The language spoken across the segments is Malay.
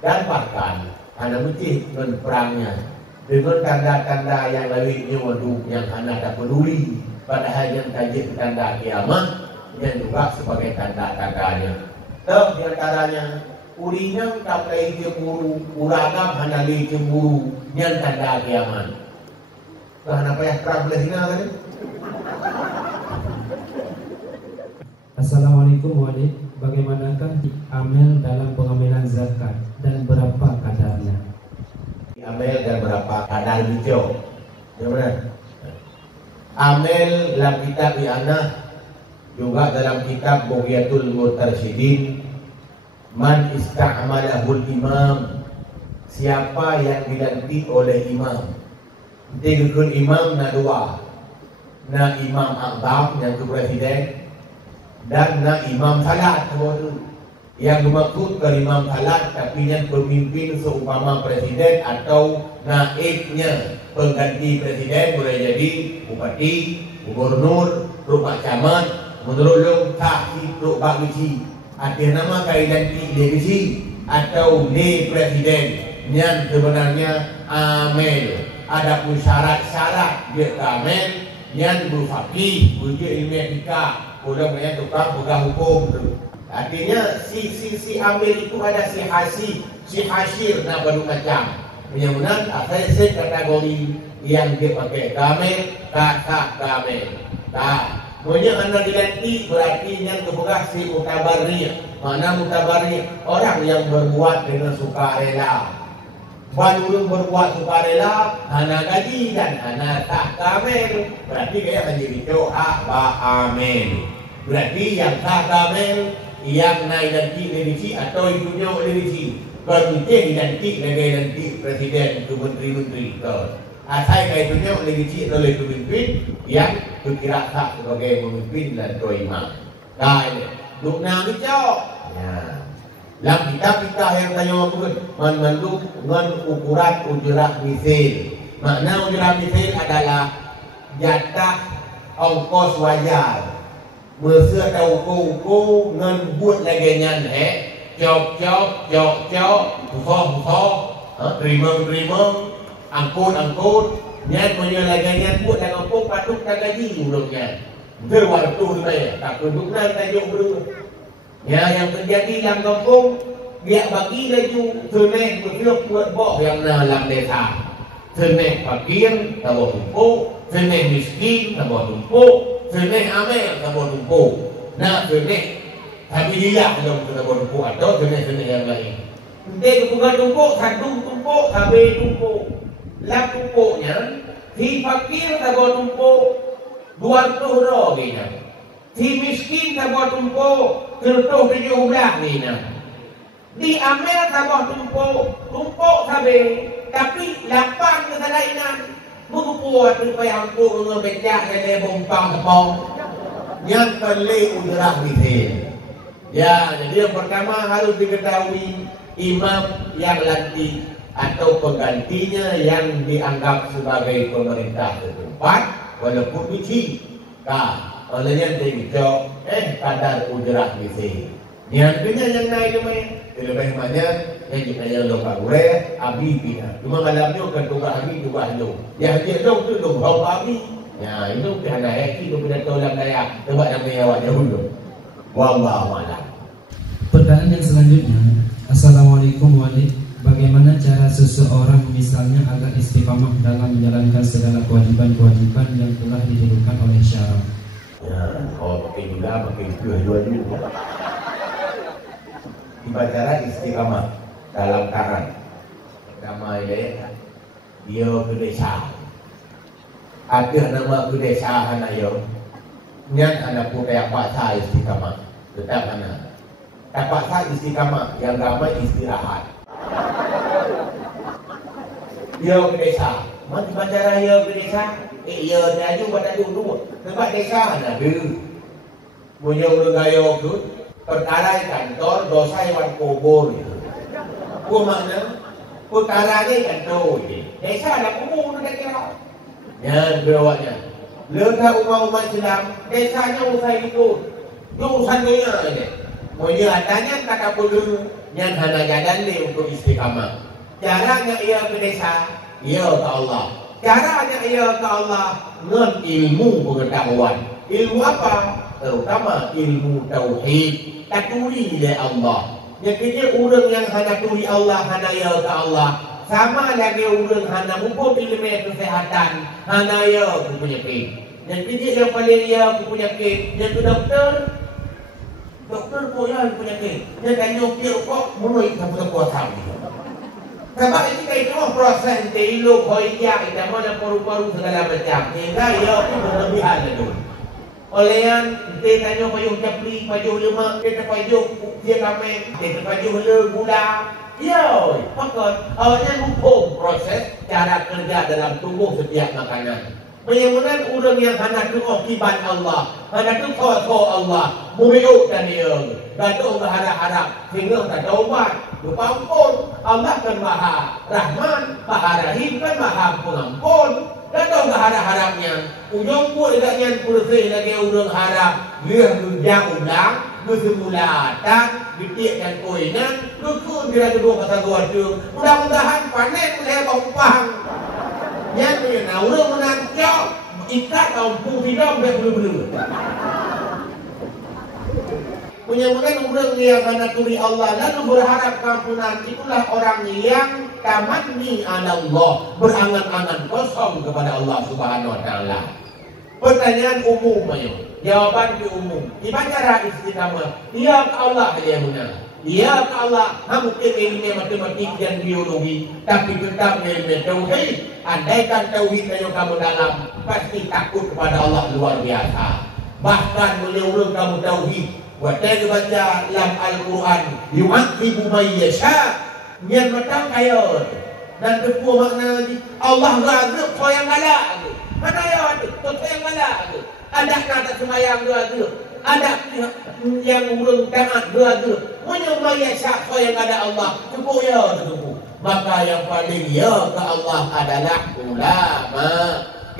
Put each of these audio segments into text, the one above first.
Dan bahkan hana mesti dengan perangnya, dengan tanda-tanda yang lebih nyewadu yang hana tak peduli, padahal yang tajik tanda kiamat dan juga sebagai tanda-tandanya. Tak diantaranya urinya tak lagi cemburu, uragam hana lagi cemburu yang tanda kiamat. Hana payah perang belahina kan? Assalamualaikum Walid, bagaimanakah amel dalam pengamilan zakat dan berapa kadarnya? Amel dan berapa kadar hijau? Bagaimana? Amel dalam kitab I'anah, juga dalam kitab Bughyatul Mutarsyidin, man ista'malahul imam, siapa yang dilantik oleh imam. Digekun imam na dua, na imam akbar yang ke presiden, dan na imam salat yang dimaksud ke imam salat tapi yang pemimpin seumpama presiden atau naibnya, pengganti presiden boleh jadi bupati, gubernur, rukmak camat, menurut tahib rukmak bisi, ada nama kaitan divisi atau le presiden yang sebenarnya amel. Ada pun syarat-syarat dia amel yang berfaqih, ujian ilmu etika, ulang yang tukang pegang hukum tu. Artinya si amil itu ada si hasir nak baru macam. Menyebutkan ada kategori yang dia pakai gamel, tak gamel. Tak. Punya anda diganti berarti yang kebegas si mutabarri. Mana mutabarri? Orang yang berbuat dengan sukarela. Baru berbuat sukarela, hana gaji dan hana tak gamel. Berarti dia akan jadi doa amin. Berarti yang tak gamel, yang naik nanti dirisi atau ibunya dirisi, berhenti nanti nanti presiden ke menteri-menteri. Asal kaitunya dirisi oleh pemimpin yang berkira tak sebagai pemimpin dan doima. Dah ini, dukna hijau. Ya. Dalam kitab-kitab yang tanya pun mengandung dengan ukuran ujrah misil. Makna ujrah misil adalah jatah ongkos wajar. Masa tahu ukur ngan buat lagi nyan jok, buka, terima, angkut, nyan punya lagi nyan buat lagi ukur patut tak gaji ulangnya. Berwaktu dia tak kedukna tajuk berdua. Ya, yang terjadi dalam kampung, dia bagi laju seneng bersiap buat bok yang dalam desa. Seneng fakir, tambah tumpuk. Seneng miskin, tambah tumpuk. Seneng amel, tambah tumpuk. Nah, seneng tapi dia belum tambah tumpuk atau seneng yang lain. Dia bukan tumpuk, satu tumpuk, habis tumpuk. Lap tumpuknya, si fakir tambah tumpuk, 200 roh. Si miskin tambah tumpuk, 17 ni nak. Di amel tambah tumpuk sabe, tapi lapang kesalainan. Bukuat supaya aku ngebecak dan bompang kepong. Yang perlu ujrah misil. Ya, jadi yang pertama harus diketahui imam yang lantik atau penggantinya yang dianggap sebagai pemerintah setempat walaupun biji. Olehnya dia kadar ujrah misil. Yang punya yang naik lebih banyak yang kita yang lomba ure abi pina. Cuma malamnya kan tukar abi tukar lo. Yang dia dong tu dong bawa abi. Ya itu kerana heki tu punya tolak daya tempat namanya awak dahulu. Wallahu a'lam. Pertanyaan yang selanjutnya, Assalamualaikum Walid, bagaimana cara seseorang misalnya agar istiqamah dalam menjalankan segala kewajiban-kewajiban yang telah ditentukan oleh syara? Ya, kalau makin gula makin dua juga. Dibacara istiqamah dalam karan. Nama dia ke desa. Ada nama ke desa ayo. Nyan anak pun kayak paksa istiqamah. Tetap anak. Tak paksa istiqamah yang ramai istirahat. Dia ke desa. Mana bicara dia ke desa? Ya dia juga tak dulu. Tempat desa ada. Punya orang gaya tu. Perkara kantor dosa yang kubur itu. Apa makna? Perkara ni kantor ini. Desa ada kubur tu tak kira. Ya, berawaknya. Lega umat-umat Islam, desanya usai itu. Itu urusan dunia ini. Moja tanya kata perlu yang hana jalan ni untuk istiqamah. Caranya ia ke desa, ia ke Allah. Caranya ia ke Allah dengan ilmu pengetahuan. Ilmu apa? Terutama ilmu tauhid. Taturi oleh Allah. Jadi orang yang hana turi Allah, hana ia ke Allah. Sama lagi orang hana mumpuk ilmu kesehatan, hana ia ke penyakit. Jadi dia yang paling ia ke penyakit, dia ke doktor. Doktor ko yan penyakit. Dia tanya kira kok mulai sampai kuasa ni. Sebab ini kayak itu proses ilmu hoiya itu mana paru-paru segala macam. Sehingga ia pun berlebihan itu. Oleh yang dia tanya payung capli, payung lemak, dia payung dia kami, dia payung gula. Ya, maka awalnya hukum proses cara kerja dalam tubuh setiap makanan. Bagaimana orang yang hendak akibat Allah, hendak kau Allah, mumiuk dan dia, gaduh berharap-harap, sehingga tak taubat, lupa ampun. Allah kan Maha Rahman, Maha Rahim kan Maha Pengampun. Gaduh berharap-harapnya, ujung pun agaknya kursi lagi orang harap, dia ulang, bersemulatan, ditikkan koinan, dukun dia kedua kata dua tu. Mudah-mudahan panen boleh bang. Yang punya orang menangkap ikat kampung tidak berbulu-bulu. Mudah-mudahan orang yang hendak turi Allah lalu berharap kampunan, itulah orang yang tamanni ala Allah, berangan-angan kosong kepada Allah Subhanahu Wa Taala. Pertanyaan umum ayo, jawaban ke umum. Dibaca istiqamah. Ya Allah dia menang. Ya Allah, mungkin ilmu matematik dan biologi, tapi tetap ilmu tauhid. Andaikan tauhid yang kamu dalam, pasti takut kepada Allah luar biasa. Bahkan menurut kamu tauhid, waktu baca dalam Al-Quran, yu'aqibu may yasha, yang matang kaya. Dan kedua makna lagi, Allah raga kau yang galak. Mana ya ada? Kau yang galak. Ada kata semayang raga. Ada yang urung taat berada. Menyembah siapa yang ada Allah. Cukup ya cukup. Maka yang paling ya ke Allah adalah ulama.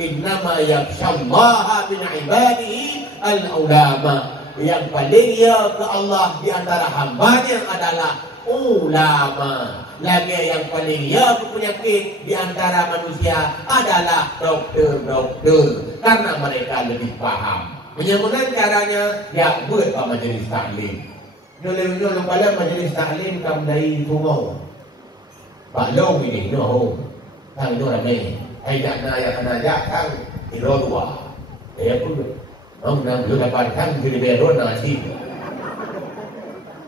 Innama yakhshallaha min ibadihi al-ulama. Yang paling ya ke Allah di antara hambanya adalah ulama. Lagi yang paling ya ke penyakit di antara manusia adalah dokter-dokter. Karena mereka lebih paham. Bagaimana caranya? Ya, buat ke majlis taklim. Nyolong pada majlis taklim kamu dari rumah. Pak Long ini, no. Tang itu ramai. Ayat naya kang ilo dua. Saya pun, nang juga dapat jadi beron nasi.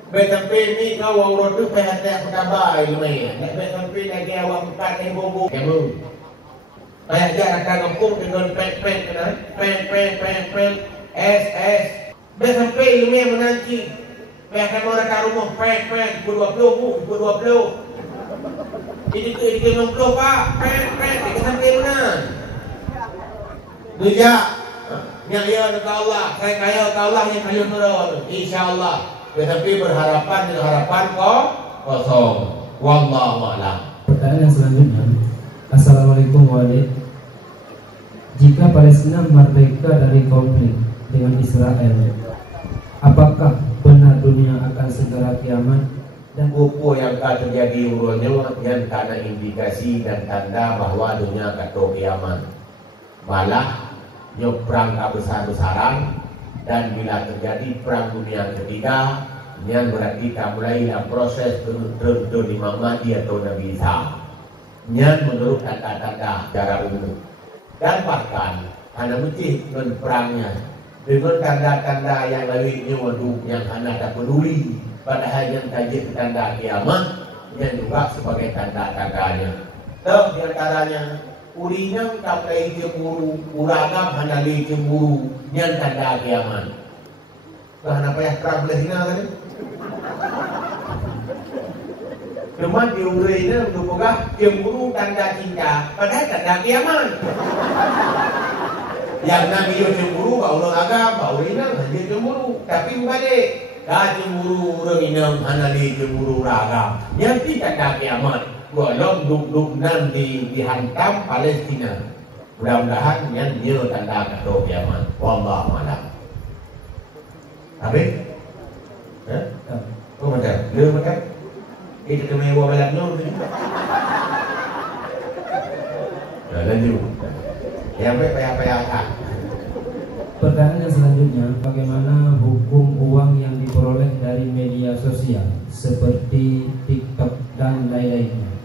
Betampe ni kau orang tu perhatian penambah ilmu. Betampe lagi awak bukan yang bobo. Kamu. Ayat jarak kampung dengan pek-pek kan? Pek. S. Besampai ilmu yang menanti. Pek orang kat rumah pek. 20 bu, 20. Ini 60 pak. Pek. Kita sampai mana? Dia. Yang ia ke Allah. Saya kaya ke Allah yang kaya turun. InsyaAllah. Tetapi berharapan dengan harapan kosong. Wallahu a'lam. Pertanyaan selanjutnya. Assalamualaikum warahmatullahi. Jika Palestina merdeka dari konflik dengan Israel, apakah benar dunia akan segera kiamat? Dan buku yang akan terjadi urunnya yang karena indikasi dan tanda bahwa dunia akan kiamat. Malah perang besar-besaran, dan bila terjadi perang dunia ketiga, yang berarti mulailah proses turun Imam Mahdi atau Nabi Isa. Yang menurut tanda-tanda secara umum. Dan bahkan hanya mesti dengan perangnya dengan tanda-tanda yang lainnya yang hanya tak peduli, padahal yang tajuk tanda kiamat yang juga sebagai tanda-tandanya. Di antaranya urinya kapai cemburu, uragam hanya li cemburu yang tanda kiamat. Kenapa ya perang Palestina tadi? Cuma diurainya untuk buka cemburu tanda cinta, padahal tanda kiamat. Yang Nabi yo cemburu, baulah agam, baulina hanya cemburu, tapi balik. Dah cemburu orang ini hanya di cemburu agam. Yang tidak tanda kiamat. Walau duk nanti dihantam Palestina. Mudah-mudahan yang dia tanda kata kiamat. Wallahu a'lam. Habis? Hah? Oh macam, dia macam kita mewah malam tu. Lanjut. Yang baik payah-payah. Pertanyaan yang selanjutnya, bagaimana hukum uang yang diperoleh dari media sosial seperti TikTok dan lain-lainnya?